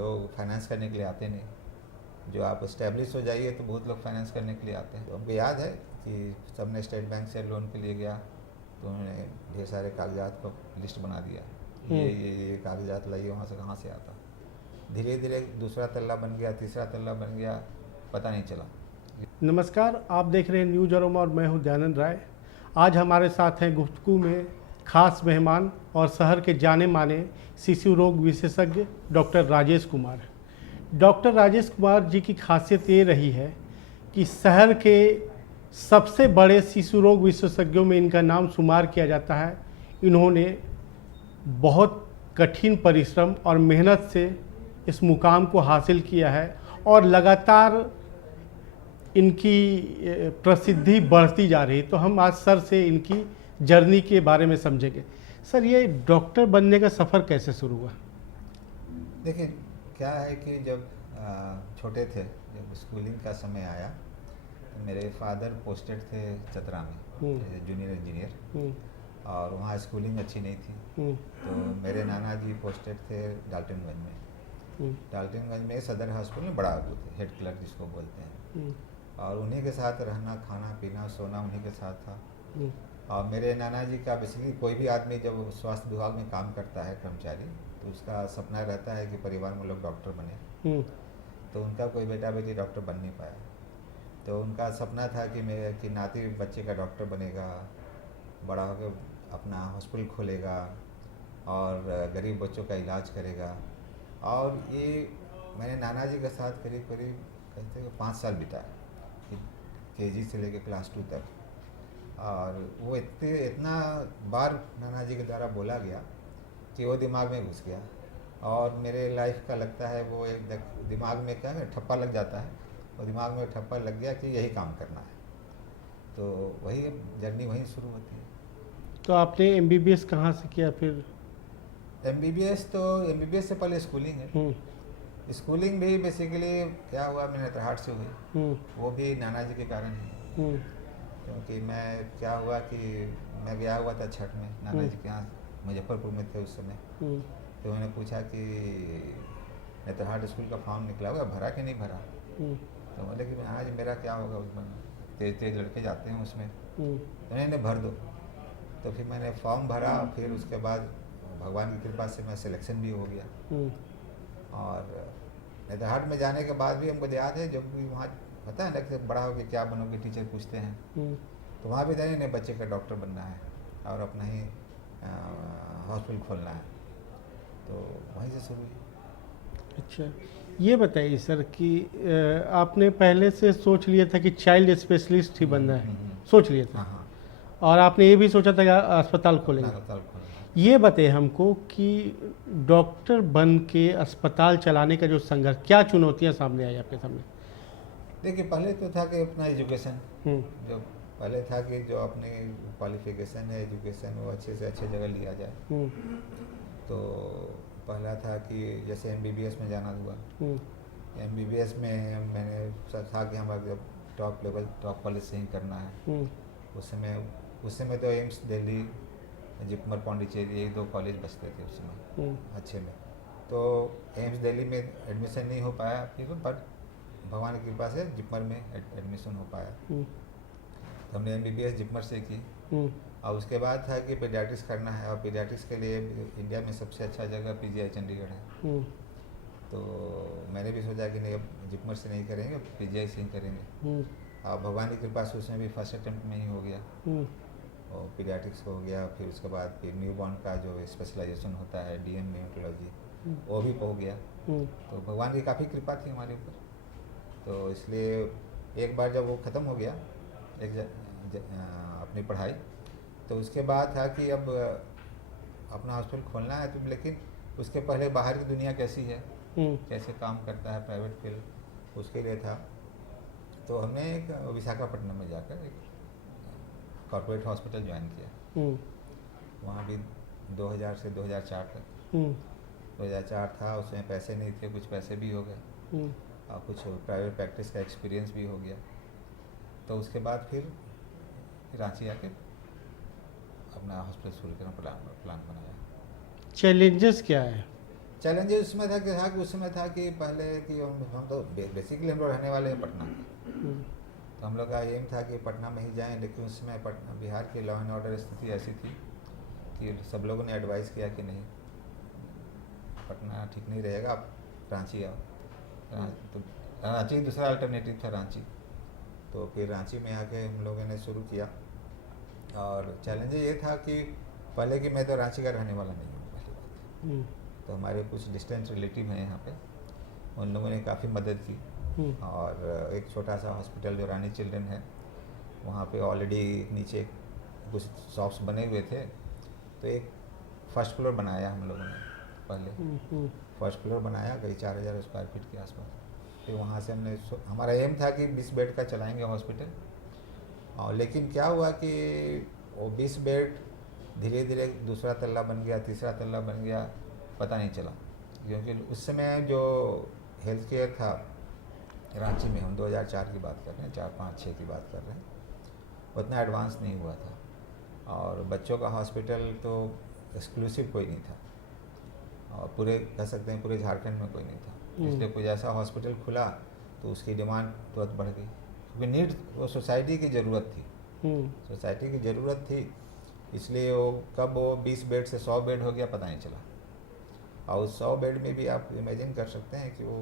लोग फाइनेंस करने के लिए आते नहीं। जो आप इस्टेब्लिश हो जाइए तो बहुत लोग फाइनेंस करने के लिए आते हैं। तो हमको याद है कि सबने स्टेट बैंक से लोन के लिए गया तो उन्होंने ढेर सारे कागजात का लिस्ट बना दिया, ये कागजात लाइए, वहाँ से कहाँ से आता। धीरे धीरे दूसरा तल्ला बन गया, तीसरा तल्ला बन गया, पता नहीं चला। नमस्कार, आप देख रहे हैं न्यूज अरोमा और मैं हूं दयानंद राय। आज हमारे साथ हैं गुफ्तगू में खास मेहमान और शहर के जाने माने शिशु रोग विशेषज्ञ डॉक्टर राजेश कुमार। डॉक्टर राजेश कुमार जी की खासियत ये रही है कि शहर के सबसे बड़े शिशु रोग विशेषज्ञों में इनका नाम शुमार किया जाता है। इन्होंने बहुत कठिन परिश्रम और मेहनत से इस मुकाम को हासिल किया है और लगातार इनकी प्रसिद्धि बढ़ती जा रही। तो हम आज सर से इनकी जर्नी के बारे में समझेंगे। सर, ये डॉक्टर बनने का सफ़र कैसे शुरू हुआ? देखिए, क्या है कि जब छोटे थे, जब स्कूलिंग का समय आया तो मेरे फादर पोस्टेड थे चतरा में जूनियर इंजीनियर, और वहाँ स्कूलिंग अच्छी नहीं थी। तो मेरे नाना जी पोस्टेड थे डाल्टनगंज में। डाल्टनगंज में सदर हॉस्पिटल में बड़ा आगू थे, हेड क्लर्क जिसको बोलते हैं, और उन्हीं के साथ रहना, खाना पीना, सोना उन्हीं के साथ था। और मेरे नाना जी का बेसिकली कोई भी आदमी जब स्वास्थ्य विभाग में काम करता है कर्मचारी, तो उसका सपना रहता है कि परिवार में लोग डॉक्टर बने। तो उनका कोई बेटा बेटी डॉक्टर बन नहीं पाया। तो उनका सपना था कि नाती बच्चे का डॉक्टर बनेगा, बड़ा होकर अपना हॉस्पिटल खोलेगा और गरीब बच्चों का इलाज करेगा। और ये मैंने नाना जी के साथ करीब करीब कहते हैं 5 साल बिताया, KG से लेकर क्लास 2 तक। और वो इतना बार नाना जी के द्वारा बोला गया कि वो दिमाग में घुस गया, और मेरे लाइफ का लगता है वो एक दिमाग में क्या है, ठप्पा लग जाता है, और दिमाग में ठप्पा लग गया कि यही काम करना है। तो वही जर्नी वहीं शुरू होती है। तो आपने MBBS कहाँ से किया फिर? MBBS से पहले स्कूलिंग है। स्कूलिंग भी बेसिकली क्या हुआ, मैंने नेतरहाट से हुई, वो भी नाना जी के कारण है। क्योंकि मैं क्या हुआ कि मैं गया हुआ था छठ में नाना जी के यहाँ, मुजफ्फरपुर में थे उस समय। तो मैंने पूछा कि नेतरहाट स्कूल का फॉर्म निकला हुआ, भरा कि नहीं भरा? तो बोले कि नाना जी मेरा क्या होगा उसमें, तेज लड़के जाते हैं उसमें। तो नहीं भर दो। तो फिर मैंने फॉर्म भरा, फिर उसके बाद भगवान की कृपा से मैं सिलेक्शन भी हो गया। और नेतरहाट में जाने के बाद भी हमको याद है, जब भी वहाँ पता है ना कि बड़ा हो के क्या बनोगे, टीचर पूछते हैं, तो वहाँ भी नहीं बच्चे का डॉक्टर बनना है और अपना ही हॉस्पिटल खोलना है। तो वहीं से शुरू हुई। अच्छा, ये बताइए सर कि आपने पहले से सोच लिया था कि चाइल्ड स्पेशलिस्ट ही बनना है? सोच लिया था? हाँ। और आपने ये भी सोचा था कि अस्पताल खोलेंगे? ये बताइए हमको कि डॉक्टर बन के अस्पताल चलाने का जो संघर्ष, क्या चुनौतियां सामने आई आपके सामने? देखिए, पहले तो था कि अपना एजुकेशन, जो पहले था कि जो अपने क्वालिफिकेशन है, एजुकेशन, वो अच्छे से अच्छे जगह लिया जाए। तो पहला था कि जैसे MBBS में जाना हुआ। MBBS में मैंने था कि हमारा जब टॉप लेवल टॉप कॉलेज से ही करना है। उस समय तो एम्स दिल्ली, जिपमर पौंडीचेरी, 1-2 कॉलेज बचते थे उस समय अच्छे में। तो एम्स दिल्ली में एडमिशन नहीं हो पाया, बट भगवान की कृपा से जिपमर में एडमिशन हो पाया। तो हमने MBBS जिपमर से की। और उसके बाद था कि पीडियाट्रिक्स करना है, और पीडियाट्रिक्स के लिए इंडिया में सबसे अच्छा जगह PGI चंडीगढ़ है। तो मैंने भी सोचा कि नहीं, अब जिपमर से नहीं करेंगे, PGI से ही करेंगे। और भगवान की कृपा से उसमें भी फर्स्ट अटेम्प्ट में ही हो गया, और पीडियाट्रिक्स हो गया। फिर उसके बाद फिर न्यूबॉर्न का जो स्पेशलाइजेशन होता है DM न्यूरोलॉजी, वो भी हो गया। तो भगवान की काफ़ी कृपा थी हमारे ऊपर। तो इसलिए एक बार जब वो ख़त्म हो गया अपनी पढ़ाई, तो उसके बाद था कि अब अपना हॉस्पिटल खोलना है। तो लेकिन उसके पहले बाहर की दुनिया कैसी है, कैसे काम करता है प्राइवेट फील्ड, उसके लिए था। तो हमने एक विशाखापट्टनम में जाकर एक कॉर्पोरेट हॉस्पिटल ज्वाइन किया। वहाँ भी 2000 से 2004 तक 2004 था। उसमें पैसे नहीं थे, कुछ पैसे भी हो गए, और कुछ प्राइवेट प्रैक्टिस का एक्सपीरियंस भी हो गया। तो उसके बाद फिर रांची आके अपना हॉस्पिटल शुरू करना प्लान बनाया। चैलेंजेस क्या है? चैलेंजेस उसमें था कि उस समय था कि पहले कि हम तो बेसिकली हम लोग रहने वाले हैं पटना के, तो हम लोग का एम था कि पटना में ही जाएं, लेकिन उस समय पटना बिहार की लॉ एंड ऑर्डर स्थिति ऐसी थी कि सब लोगों ने एडवाइस किया कि नहीं पटना ठीक नहीं रहेगा, आप रांची आओ। तो रांची दूसरा अल्टरनेटिव था रांची, तो फिर रांची में आके हम लोगों ने शुरू किया। और चैलेंज ये था कि पहले कि मैं तो रांची का रहने वाला नहीं हूँ पहली बात, तो हमारे कुछ डिस्टेंट रिलेटिव हैं यहाँ पे, उन लोगों ने काफ़ी मदद की। और एक छोटा सा हॉस्पिटल जो रानी चिल्ड्रन है वहाँ पे ऑलरेडी नीचे कुछ शॉप्स बने हुए थे, तो एक फर्स्ट फ्लोर बनाया हम लोगों ने पहले। फर्स्ट फ्लोर बनाया कहीं 4000 स्क्वायर फीट के आसपास। फिर वहाँ से हमने हमारा एम था कि 20 बेड का चलाएंगे हॉस्पिटल, और लेकिन क्या हुआ कि वो 20 बेड धीरे धीरे दूसरा तल्ला बन गया, तीसरा तल्ला बन गया, पता नहीं चला। क्योंकि उस समय जो हेल्थ केयर था रांची में, हम 2004 की बात कर रहे हैं, 4, 5, 6 की बात कर रहे हैं, उतना एडवांस नहीं हुआ था। और बच्चों का हॉस्पिटल तो एक्सक्लूसिव कोई नहीं था, और पूरे कह सकते हैं पूरे झारखंड में कोई नहीं था। इसलिए कोई ऐसा हॉस्पिटल खुला तो उसकी डिमांड तुरंत बढ़ गई, क्योंकि नीड वो सोसाइटी की ज़रूरत थी, सोसाइटी की ज़रूरत थी। इसलिए वो कब वो 20 बेड से 100 बेड हो गया पता नहीं चला। और 100 बेड में भी आप इमेजिन कर सकते हैं कि वो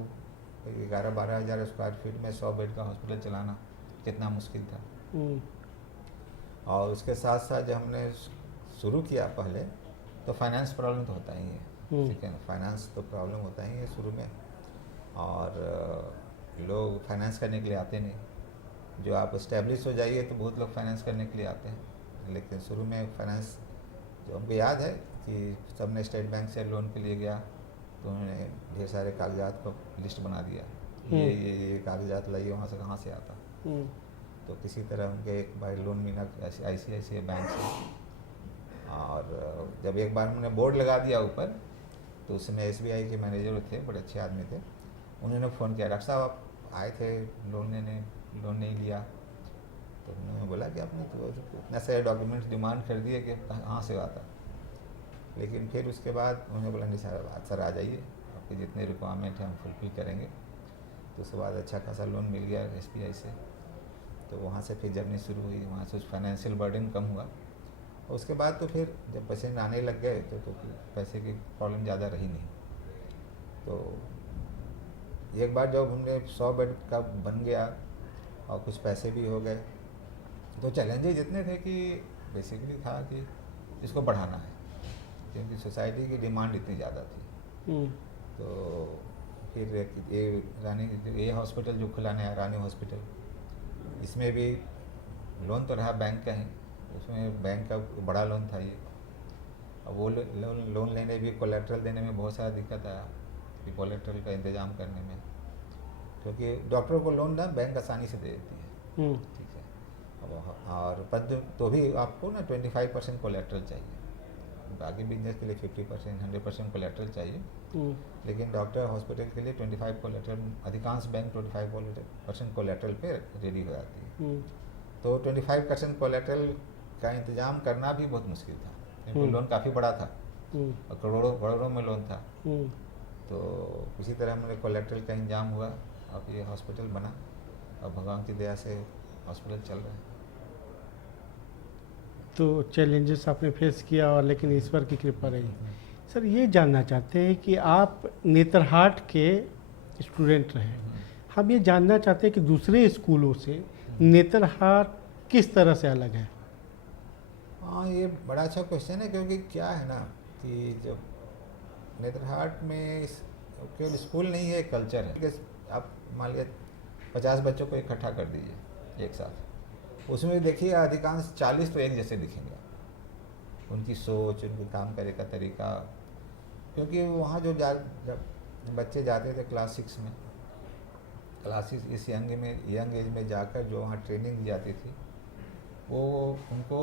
11-12 हज़ार स्क्वायर फीट में 100 बेड का हॉस्पिटल चलाना कितना मुश्किल था। और उसके साथ साथ जब हमने शुरू किया पहले, तो फाइनेंस प्रॉब्लम तो होता ही है, ठीक है ना, फाइनेंस तो प्रॉब्लम होता ही है शुरू में। और लोग फाइनेंस करने के लिए आते नहीं। जो आप इस्टेब्लिश हो जाइए तो बहुत लोग फाइनेंस करने के लिए आते हैं, लेकिन शुरू में फाइनेंस, जो हमको याद है कि सबने स्टेट बैंक से लोन के लिए गया तो उन्होंने ढेर सारे कागजात को लिस्ट बना दिया, ये कागजात लाइए, वहाँ से कहाँ से आता। तो किसी तरह उनके एक बार लोन मिला ICICI बैंक से। और जब एक बार उन्होंने बोर्ड लगा दिया ऊपर, तो उसमें SBI के मैनेजर थे, बड़े अच्छे आदमी थे, उन्होंने फ़ोन किया, डॉक्टर साहब आप आए थे लोन लेने, लोन नहीं लिया। तो उन्होंने बोला कि आपने तो इतना सारे डॉक्यूमेंट्स डिमांड कर दिए कि कहाँ से आता। लेकिन फिर उसके बाद उन्होंने बोला नहीं सर आ जाइए, आपके जितने रिक्वायरमेंट हैं हम फुलफिल करेंगे। तो उसके बाद अच्छा खासा लोन मिल गया SBI से। तो वहाँ से फिर जर्नी शुरू हुई, वहाँ से फाइनेंशियल बर्डन कम हुआ। और उसके बाद तो फिर जब पेशेंट आने लग गए तो पैसे की प्रॉब्लम ज़्यादा रही नहीं। तो एक बार जब हमने 100 बेड का बन गया और कुछ पैसे भी हो गए, तो चैलेंजेस इतने थे कि बेसिकली था कि इसको बढ़ाना है, क्योंकि सोसाइटी की डिमांड इतनी ज़्यादा थी। तो फिर ये हॉस्पिटल जो खुला नया रानी हॉस्पिटल, इसमें भी लोन तो रहा बैंक का ही, उसमें बैंक का बड़ा लोन था ये। अब वो लोन लेने भी, कोलेट्रल देने में बहुत सारा दिक्कत आया कि कोलेट्रल का इंतज़ाम करने में, क्योंकि डॉक्टरों को लोन ना बैंक आसानी से दे देती है, ठीक है। और पर तो भी आपको ना 25% कोलेट्रल चाहिए, बाकी बिजनेस के लिए 50%, 100% कोलेट्रल चाहिए। लेकिन डॉक्टर हॉस्पिटल के लिए 25 कोलेट्रल, अधिकांश बैंक 25% कोलेट्रल पे रेडी हो जाती है। तो 25% कोलेट्रल का इंतज़ाम करना भी बहुत मुश्किल था, क्योंकि लोन काफ़ी बड़ा था और करोड़ों में लोन था। तो इसी तरह हमने कोलेट्रल का इंतजाम हुआ, अब ये हॉस्पिटल बना, अब भगवान की दया से हॉस्पिटल चल रहा है। तो चैलेंजेस आपने फेस किया, और लेकिन ईश्वर की कृपा रही। सर ये जानना चाहते हैं कि आप नेत्रहाट के स्टूडेंट रहे, हम ये जानना चाहते हैं कि दूसरे स्कूलों से नेत्रहाट किस तरह से अलग है। हाँ, ये बड़ा अच्छा क्वेश्चन है, क्योंकि क्या है ना कि जब नेत्रहाट में केवल स्कूल नहीं है, एक कल्चर है। आप मान लीजिए 50 बच्चों को इकट्ठा कर दीजिए एक साथ, उसमें देखिए अधिकांश 40 तो एक जैसे दिखेंगे, उनकी सोच, उनके काम करने का तरीका। क्योंकि वहाँ जब बच्चे जाते थे क्लास 6 में, क्लासेस इस यंग एज में जाकर जो वहाँ ट्रेनिंग दी जाती थी, वो उनको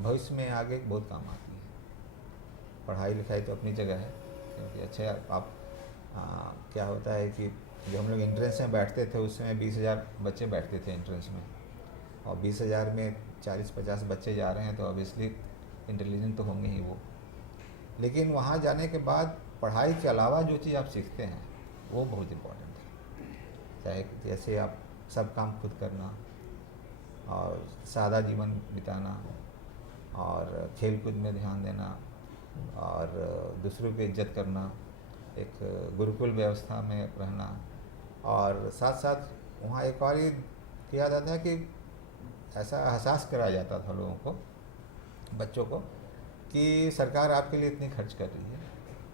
भविष्य में आगे बहुत काम आती है। पढ़ाई लिखाई तो अपनी जगह है, क्योंकि अच्छे आप क्या होता है कि जब हम लोग एंट्रेंस में बैठते थे उस समय 20,000 बच्चे बैठते थे एंट्रेंस में, और 20,000 में 40-50 बच्चे जा रहे हैं तो ऑब्वियसली इंटेलिजेंट तो होंगे ही वो। लेकिन वहाँ जाने के बाद पढ़ाई के अलावा जो चीज़ आप सीखते हैं वो बहुत इम्पोर्टेंट है। चाहे जैसे आप सब काम खुद करना और सादा जीवन बिताना और खेल कूद में ध्यान देना और दूसरों की इज्जत करना, एक गुरुकुल व्यवस्था में रहना, और साथ साथ वहाँ एक और ही किया जाता है कि ऐसा एहसास कराया जाता था लोगों को, बच्चों को, कि सरकार आपके लिए इतनी खर्च कर रही है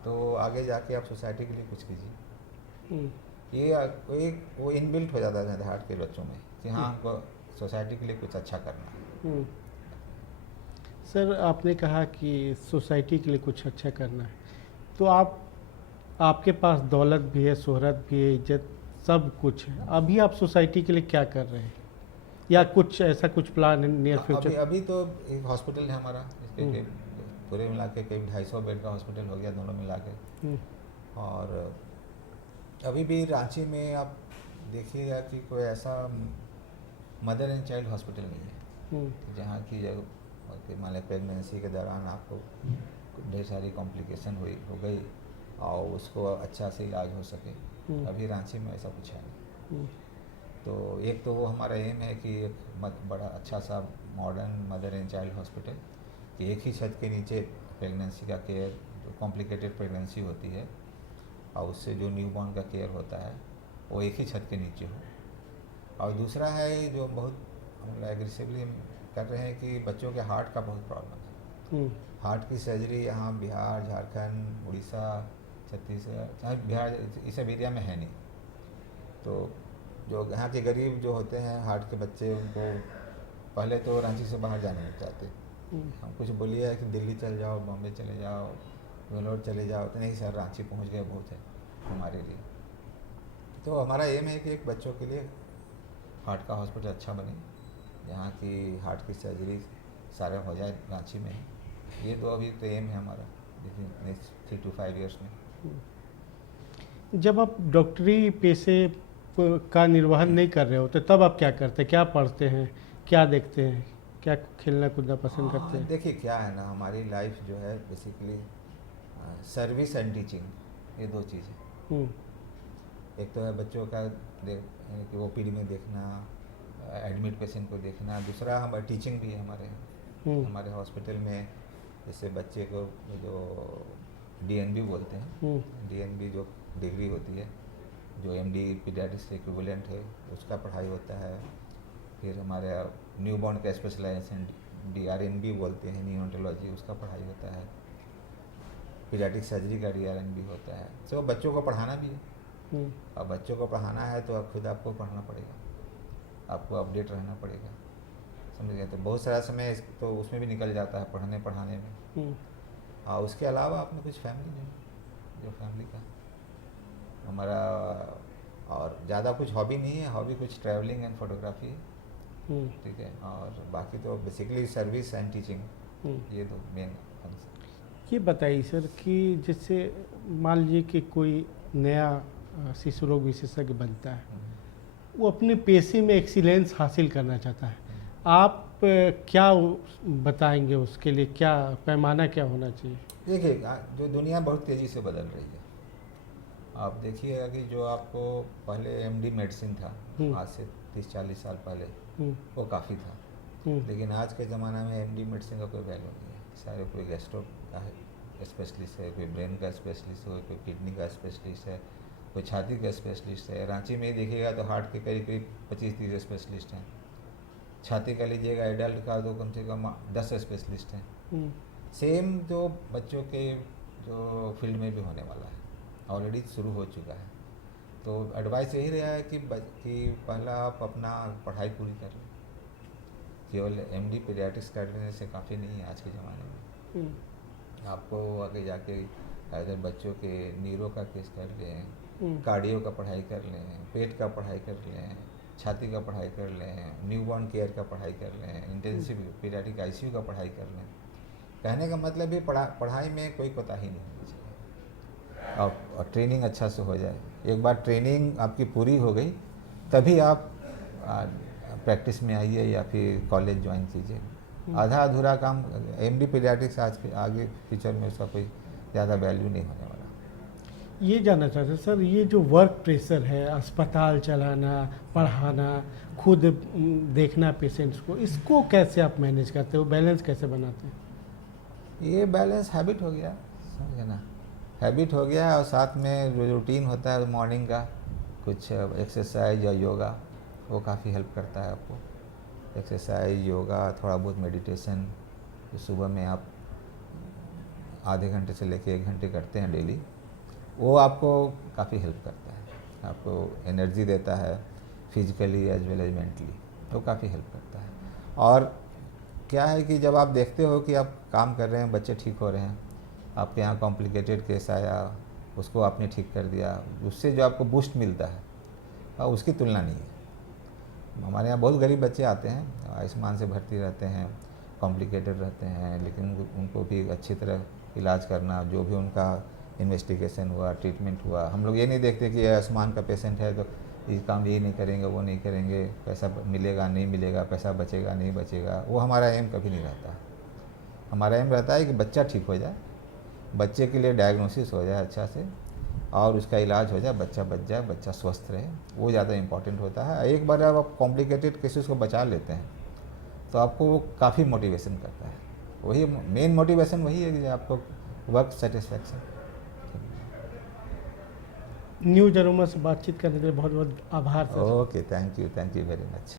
तो आगे जाके आप सोसाइटी के लिए कुछ कीजिए। ये वो इनबिल्ट हो जाता है देहात के बच्चों में कि हाँ हमको सोसाइटी के लिए कुछ अच्छा करना है। सर आपने कहा कि सोसाइटी के लिए कुछ अच्छा करना है, तो आपके पास दौलत भी है, शोहरत भी है, इज्जत सब कुछ है, अभी आप सोसाइटी के लिए क्या कर रहे हैं, या कुछ ऐसा कुछ प्लान है नियर फ्यूचर? अभी तो एक हॉस्पिटल है हमारा, इसके पूरे मिला के करीब 250 बेड का हॉस्पिटल हो गया दोनों मिला के। और अभी भी रांची में आप देखिएगा कि कोई ऐसा मदर एंड चाइल्ड हॉस्पिटल नहीं है जहाँ की मान लें प्रेगनेंसी के दौरान आपको ढेर सारी कॉम्प्लिकेशन हो गई और उसको अच्छा से इलाज हो सके। अभी रांची में ऐसा कुछ है नहीं। तो एक तो वो हमारा एम है कि एक बड़ा अच्छा सा modern mother and child hospital, कि एक ही छत के नीचे प्रेगनेंसी का केयर, जो कॉम्प्लिकेटेड प्रेगनेंसी होती है और उससे जो न्यूबॉर्न का केयर होता है वो एक ही छत के नीचे हो। और दूसरा है जो बहुत हम एग्रेसिवली कर रहे हैं कि बच्चों के हार्ट का बहुत प्रॉब्लम है। हार्ट की सर्जरी यहाँ बिहार, झारखंड, उड़ीसा, छत्तीसगढ़, बिहार इस सब एरिया में है नहीं। तो जो यहाँ के गरीब जो होते हैं हार्ट के बच्चे, उनको पहले तो रांची से बाहर जाने नहीं चाहते। हम कुछ बोलिए कि दिल्ली चले जाओ, बॉम्बे चले जाओ, बेंगलोर चले जाओ, तो नहीं सर रांची पहुँच गए बहुत है हमारे लिए। तो हमारा एम है कि एक बच्चों के लिए हार्ट का हॉस्पिटल अच्छा बने, जहाँ की हार्ट की सर्जरी सारे हो जाए रांची में। ये तो अभी तो एम है हमारा नेक्स्ट 3 to 5 years में। जब आप डॉक्टरी पेशे का निर्वहन नहीं कर रहे होते तब आप क्या करते हैं, क्या पढ़ते हैं, क्या देखते हैं, क्या खेलना कूदना पसंद करते हैं? देखिए क्या है ना, हमारी लाइफ जो है बेसिकली सर्विस एंड टीचिंग, ये दो चीज़ें। एक तो है बच्चों का कि ओपीडी में देखना, एडमिट पेशेंट को देखना, दूसरा हमारा टीचिंग भी है हमारे हॉस्पिटल में। जैसे बच्चे को जो डीएनबी बोलते हैं, डीएनबी जो डिग्री होती है, जो एमडी पीडियाट्रिक्स के इक्विवेलेंट है, उसका पढ़ाई होता है। फिर हमारे न्यूबॉर्न का स्पेशलाइजेशन डीआरएनबी बोलते हैं, न्यूनेटोलॉजी, उसका पढ़ाई होता है। पीडियाट्रिक सर्जरी का डीआरएनबी होता है। तो बच्चों को पढ़ाना भी है। अब बच्चों को पढ़ाना है तो अब खुद आपको पढ़ना पड़ेगा, आपको अपडेट रहना पड़ेगा, समझ गए? तो बहुत सारा समय तो उसमें भी निकल जाता है पढ़ाने में। और उसके अलावा अपने कुछ फैमिली जो फैमिली का हमारा, और ज़्यादा कुछ हॉबी नहीं है। हॉबी कुछ ट्रैवलिंग एंड फोटोग्राफी है, ठीक है। और बाकी तो बेसिकली सर्विस एंड टीचिंग, ये दो मेन। ये बताइए सर कि जैसे मान लीजिए कि कोई नया शिशु रोग विशेषज्ञ बनता है, वो अपने पेशे में एक्सीलेंस हासिल करना चाहता है, आप क्या बताएंगे उसके लिए, क्या पैमाना क्या होना चाहिए? देखिए जो दुनिया बहुत तेज़ी से बदल रही है, आप देखिएगा कि जो आपको पहले एमडी मेडिसिन था आज से 30-40 साल पहले, वो काफ़ी था। लेकिन आज के ज़माना में एमडी मेडिसिन का कोई वैल्यू नहीं है। सारे कोई गैस्ट्रो का स्पेशलिस्ट है, कोई ब्रेन का स्पेशलिस्ट है, कोई किडनी का स्पेशलिस्ट है, कोई छाती का स्पेशलिस्ट है। रांची में ही देखिएगा तो हार्ट के करीब 25-30 स्पेशलिस्ट हैं। छाती का लीजिएगा एडल्ट का तो कम से कम 10 स्पेशलिस्ट हैं। सेम जो बच्चों के जो फील्ड में भी होने वाला है, ऑलरेडी शुरू हो चुका है। तो एडवाइस यही रहा है कि पहला आप अपना पढ़ाई पूरी कर लें। केवल एमडी पीडियाट्रिक्स करने से काफ़ी नहीं है आज के ज़माने में। आपको आगे जाके अगर बच्चों के न्यूरो का केस कर लें, कार्डियो का पढ़ाई कर लें, पेट का पढ़ाई कर लें, छाती का पढ़ाई कर लें, न्यूबॉर्न केयर का पढ़ाई कर लें, इंटेंसिव पीडियाट्रिक आईसीयू का पढ़ाई कर लें। कहने का मतलब भी पढ़ाई में कोई कोताही नहीं होनी चाहिए, और ट्रेनिंग अच्छा से हो जाए। एक बार ट्रेनिंग आपकी पूरी हो गई तभी आप प्रैक्टिस में आइए या फिर कॉलेज ज्वाइन कीजिए। आधा अधूरा काम एमडी पीडियाट्रिक्स आज के आगे फ्यूचर में उसका कोई ज़्यादा वैल्यू नहीं होने वाला। ये जानना चाहते हैं सर, ये जो वर्क प्रेशर है, अस्पताल चलाना, पढ़ाना, खुद देखना पेशेंट्स को, इसको कैसे आप मैनेज करते हो, बैलेंस कैसे बनाते हैं? ये बैलेंस हैबिट हो गया, समझे ना, हैबिट हो गया। और साथ में जो रूटीन होता है मॉर्निंग का, कुछ एक्सरसाइज या योगा, वो काफ़ी हेल्प करता है आपको। एक्सरसाइज, योगा, थोड़ा बहुत मेडिटेशन, जो सुबह में आप आधे घंटे से लेकर 1 घंटे करते हैं डेली, वो आपको काफ़ी हेल्प करता है, आपको एनर्जी देता है physically as well as mentally, वो काफ़ी हेल्प करता है। और क्या है कि जब आप देखते हो कि आप काम कर रहे हैं, बच्चे ठीक हो रहे हैं, आपके यहाँ कॉम्प्लिकेटेड केस आया, उसको आपने ठीक कर दिया, उससे जो आपको बूस्ट मिलता है उसकी तुलना नहीं है। हमारे यहाँ बहुत गरीब बच्चे आते हैं, आयुष्मान से भर्ती रहते हैं, कॉम्प्लिकेटेड रहते हैं, लेकिन उनको भी अच्छी तरह इलाज करना, जो भी उनका इन्वेस्टिगेशन हुआ, ट्रीटमेंट हुआ, हम लोग ये नहीं देखते कि आयुष्मान का पेशेंट है तो ये काम ये नहीं करेंगे, वो नहीं करेंगे, पैसा मिलेगा नहीं मिलेगा, पैसा बचेगा नहीं बचेगा, वो हमारा एम कभी नहीं रहता। हमारा एम रहता है कि बच्चा ठीक हो जाए, बच्चे के लिए डायग्नोसिस हो जाए अच्छा से, और उसका इलाज हो जाए, बच्चा बच जाए, बच्चा स्वस्थ रहे, वो ज़्यादा इम्पॉर्टेंट होता है। एक बार जब आप कॉम्प्लिकेटेड केसेस को बचा लेते हैं तो आपको वो काफ़ी मोटिवेशन करता है। वही मेन मोटिवेशन वही है कि आपको वर्क सेटिस्फैक्शन। न्यूज अरोमा से बातचीत करने के लिए बहुत बहुत आभार sir. Okay, thank you very much.